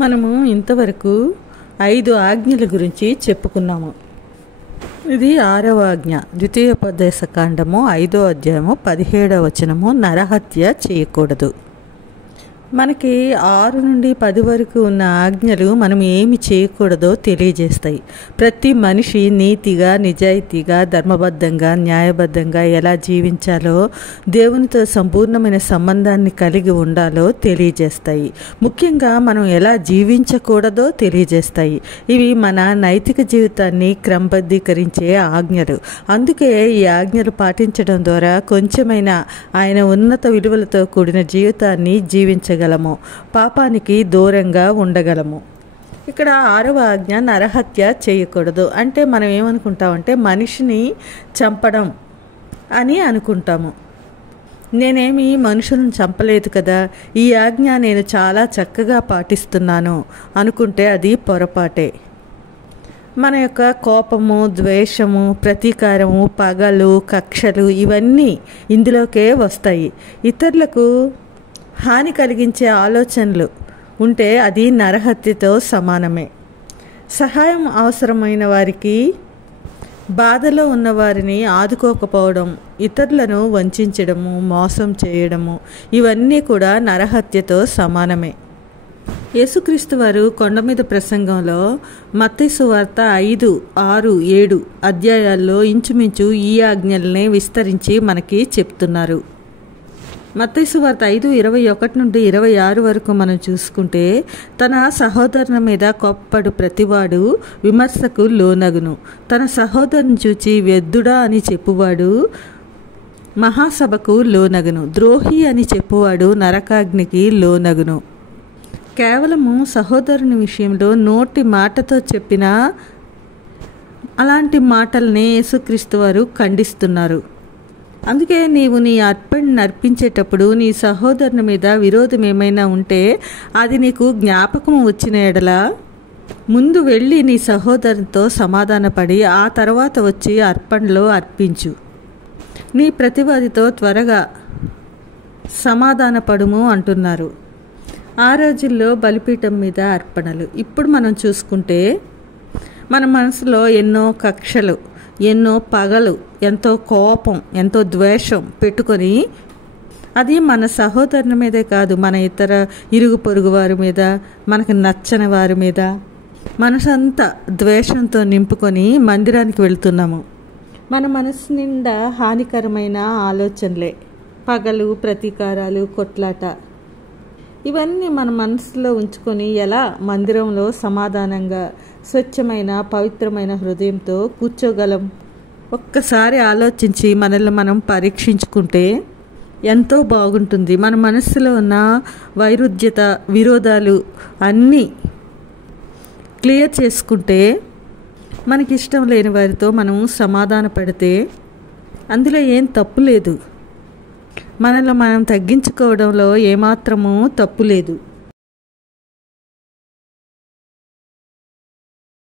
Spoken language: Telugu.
మనము ఇంతవరకు 5 ఆజ్ఞల గురించి చెప్పుకున్నాము. ఇది 6వ ఆజ్ఞ. ద్వితీయోపదేశకాండము 5వ అధ్యాయము 17వ వచనము, నరహత్య చేయకూడదు. మనకి 6 నుండి 10 వరకు ఉన్న ఆజ్ఞలు మనం ఏమి చేయకూడదో తెలియజేస్తాయి. ప్రతి మనిషి నీతిగా, నిజాయితీగా, ధర్మబద్ధంగా, న్యాయబద్ధంగా ఎలా జీవించాలో, దేవునితో సంపూర్ణమైన సంబంధాన్ని కలిగి ఉండాలో తెలియజేస్తాయి. ముఖ్యంగా మనం ఎలా జీవించకూడదో తెలియజేస్తాయి. ఇవి మన నైతిక జీవితాన్ని క్రమబద్ధీకరించే ఆజ్ఞలు. అందుకే ఈ ఆజ్ఞలు పాటించడం ద్వారా కొంచెమైనా ఆయన ఉన్నత విలువలతో కూడిన జీవితాన్ని జీవించగలము, పాపానికి దూరంగా ఉండగలము. ఇక్కడ 6వ ఆజ్ఞ నరహత్య చేయకూడదు. అంటే మనం ఏమనుకుంటామంటే మనిషిని చంపడం అని అనుకుంటాము. నేనేమి మనుషులను చంపలేదు కదా, ఈ ఆజ్ఞ నేను చాలా చక్కగా పాటిస్తున్నాను అనుకుంటే అది పొరపాటే. మన యొక్క కోపము, ద్వేషము, ప్రతీకారము, పగలు, కక్షలు ఇవన్నీ ఇందులోకే వస్తాయి. ఇతరులకు హాని కలిగించే ఆలోచనలు ఉంటే అది నరహత్యతో సమానమే. సహాయం అవసరమైన వారికి, బాధలో ఉన్నవారిని ఆదుకోకపోవడం, ఇతరులను వంచడము, మోసం చేయడము ఇవన్నీ కూడా నరహత్యతో సమానమే. యేసుక్రీస్తు వారు కొండ మీద ప్రసంగంలో మత్తయి సువార్త 5, 6, 7 అధ్యాయాల్లో ఇంచుమించు ఈ ఆజ్ఞలనే విస్తరించి మనకి చెప్తున్నారు. మత్తయి సువార్త 5:21 నుండి 26 వరకు మనం చూసుకుంటే, తన సహోదరుని మీద కోప్పడు ప్రతివాడు విమర్శకు లోనగును, తన సహోదరుని చూచి వ్యర్థుడా అని చెప్పువాడు మహాసభకు లోనగును, ద్రోహి అని చెప్పువాడు నరకాగ్నికి లోనగును. కేవలము సహోదరుని విషయంలో నోటి మాటతో చెప్పిన అలాంటి మాటల్ని యేసుక్రీస్తు వారు ఖండిస్తున్నారు. అందుకే నీవు నీ అర్పణను అర్పించేటప్పుడు నీ సహోదరుని మీద విరోధం ఏమైనా ఉంటే అది నీకు జ్ఞాపకం వచ్చిన ఎడల ముందు వెళ్ళి నీ సహోదరునితో సమాధానపడి ఆ తర్వాత వచ్చి అర్పణలో అర్పించు. నీ ప్రతివాదితో త్వరగా సమాధానపడుము అంటున్నారు. ఆ రోజుల్లో బలిపీఠం మీద అర్పణలు. ఇప్పుడు మనం చూసుకుంటే మన మనసులో ఎన్నో కక్షలు, ఎన్నో పగలు, ఎంతో కోపం, ఎంతో ద్వేషం పెట్టుకొని అది మన సహోదరుని మీదే కాదు, మన ఇతర ఇరుగు పొరుగు వారి మీద, మనకు నచ్చని వారి మీద మనసంతా ద్వేషంతో నింపుకొని మందిరానికి వెళ్తున్నాము. మన మనసు నిండా హానికరమైన ఆలోచనలే, పగలు, ప్రతీకారాలు, కొట్లాట ఇవన్నీ మన మనసులో ఉంచుకొని ఎలా మందిరంలో సమాధానంగా, స్వచ్ఛమైన, పవిత్రమైన హృదయంతో కూర్చోగలం? ఒక్కసారి ఆలోచించి మనల్ని మనం పరీక్షించుకుంటే ఎంతో బాగుంటుంది. మన మనస్సులో ఉన్న వైరుధ్యత, విరోధాలు అన్నీ క్లియర్ చేసుకుంటే, మనకిష్టం లేని వారితో మనం సమాధాన పడితే అందులో ఏం తప్పు లేదు. మనల్ని మనం తగ్గించుకోవడంలో ఏమాత్రమూ తప్పు లేదు.